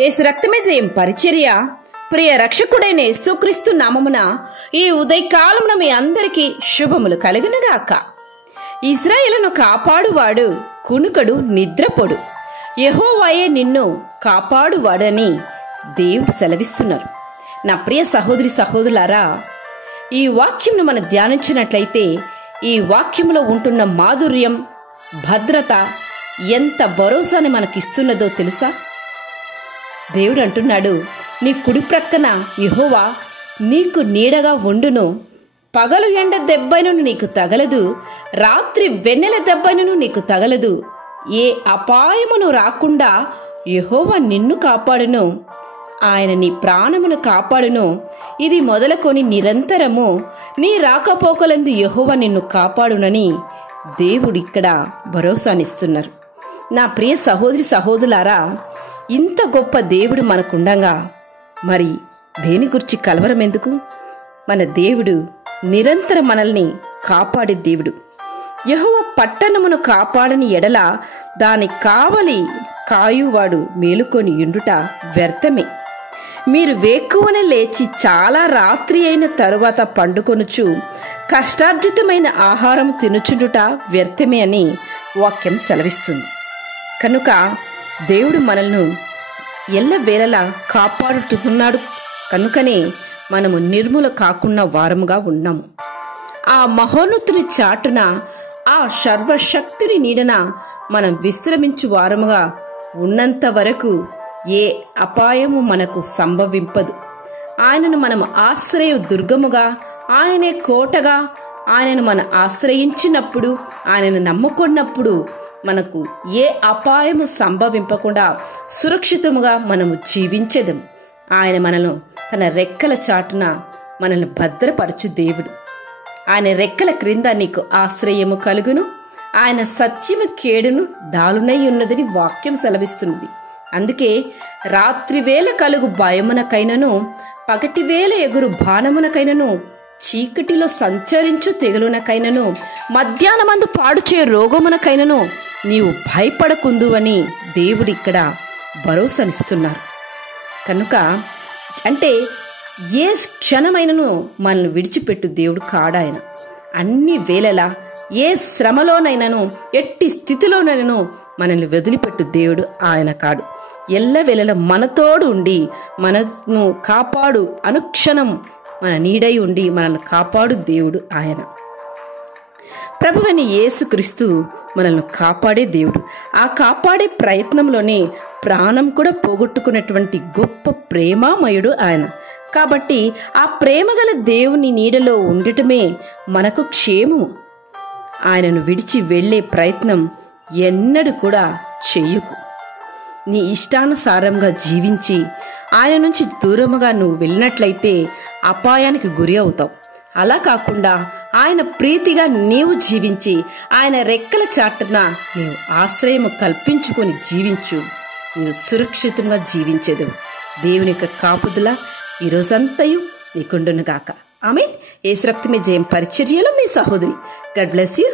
యేసు రక్తమే జయం పరిచర్య ప్రియ రక్షకుడైన యేసుక్రీస్తు నామమున ఈ ఉదయకాలమున మీ అందరికీ శుభములు కలుగునుగాక. ఇశ్రాయేలును కాపాడువాడు కునుకడు నిద్రపోడు, యెహోవాయే నిన్ను కాపాడువాడని దేవుడు సెలవిస్తున్నారు. నా ప్రియ సహోదరి సహోదరులారా, ఈ వాక్యంను మనం ధ్యానించినట్లయితే ఈ వాక్యంలో ఉంటున్న మాధుర్యం, భద్రత ఎంత భరోసాని మనకిస్తున్నదో తెలుసా? దేవుడు అంటున్నాడు, నీ కుడి ప్రక్కన యెహోవా నీకు నీడగా ఉండును, పగలు ఎండ దెబ్బైనను నీకు తగలదు, రాత్రి వెన్నెల దెబ్బైనను నీకు తగలదు, ఏ అపాయమును రాకుండా యెహోవా నిన్ను కాపాడును, ఆయన నీ ప్రాణమును కాపాడును, ఇది మొదలుకొని నిరంతరము నీ రాకపోకలందు యెహోవా నిన్ను కాపాడునని దేవుడు ఇక్కడ భరోసానిస్తున్నారు. నా ప్రియ సహోదరి సహోదరులారా, ఇంత గొప్ప దేవుడు మనకుండగా మరి దేని గురించి కలవరం ఎందుకు? మన దేవుడు నిరంతరం మనల్ని కాపాడే దేవుడు. యెహోవా పట్టణమును కాపాడని ఎడల దాని కావలి కాయువాడు మేలుకొని యుండుట వ్యర్థమే. మీరు వేకువనే లేచి చాలా రాత్రి అయిన తరువాత పండుకొనుచు కష్టార్జితమైన ఆహారం తినుచుండుట వ్యర్థమే అని వాక్యం సెలవిస్తుంది. కనుక దేవుడు మనల్ని ఎల్లవేళలా కాపాడుతున్నాడు. కనుకనే మనము నిర్మూల కాకుండా వారముగా ఉన్నాము. ఆ మహోన్నతుని చాటున, ఆ సర్వశక్తిని నీడన మనం విశ్రమించు వారముగా ఉన్నంత వరకు ఏ అపాయము మనకు సంభవింపదు. ఆయనను మనం ఆశ్రయ దుర్గముగా, ఆయనే కోటగా, ఆయనను మనం ఆశ్రయించినప్పుడు, ఆయనను నమ్ముకున్నప్పుడు మనకు ఏ అపాయము సంభవింపకుండా సురక్షితముగా మనము జీవించేదం. ఆయన మనను తన రెక్కల చాటున మనల్ని భద్రపరచు దేవుడు. ఆయన రెక్కల క్రింద నీకు ఆశ్రయము కలుగును, ఆయన సత్యము కేడును దాలునై ఉన్నదని వాక్యం సెలవిస్తున్నది. అందుకే రాత్రి వేళ కలుగు భయమునకైనను, పగటి వేళ ఎగురు బాణమునకైనను, చీకటిలో సంచరించు తెగులునకైనను, మధ్యాహ్నమందు పాడుచే రోగమునకైనను నీవు భయపడకుందువని దేవుడు ఇక్కడ భరోసానిస్తున్నారు. కనుక అంటే ఏ క్షణమైనను మనల్ని విడిచిపెట్టు దేవుడు కాడాయన. అన్ని వేళలా ఏ శ్రమలోనైనాను, ఎట్టి స్థితిలోనైనాను మనల్ని వదిలిపెట్టు దేవుడు ఆయన కాడు. ఎల్లవేళల మనతోడు ఉండి మనను కాపాడు, అనుక్షణం మన నీడై ఉండి మనల్ని కాపాడు దేవుడు ఆయన. ప్రభువైన యేసుక్రీస్తు మనల్ని కాపాడే దేవుడు. ఆ కాపాడే ప్రయత్నంలోనే ప్రాణం కూడా పోగొట్టుకున్నటువంటి గొప్ప ప్రేమామయుడు ఆయన. కాబట్టి ఆ ప్రేమగల దేవుని నీడలో ఉండటమే మనకు క్షేమము. ఆయనను విడిచి వెళ్లే ప్రయత్నం ఎన్నడూ కూడా చెయ్యకు. నీ ఇష్టానుసారంగా జీవించి ఆయన నుంచి దూరముగా నువ్వు వెళ్ళినట్లయితే అపాయానికి గురి అవుతావు. అలా కాకుండా ఆయన ప్రీతిగా నీవు జీవించి ఆయన రెక్కల చాటున నీవు ఆశ్రయము కల్పించుకొని జీవించు. నీవు సురక్షితంగా జీవించేదు. దేవుని యొక్క కాపుదల ఈ రోజంతయు నీకుండునుగాక. ఆమేన్. యేసు రక్తమే జయం పరిచర్యలో మీ సహోదరి. God bless you.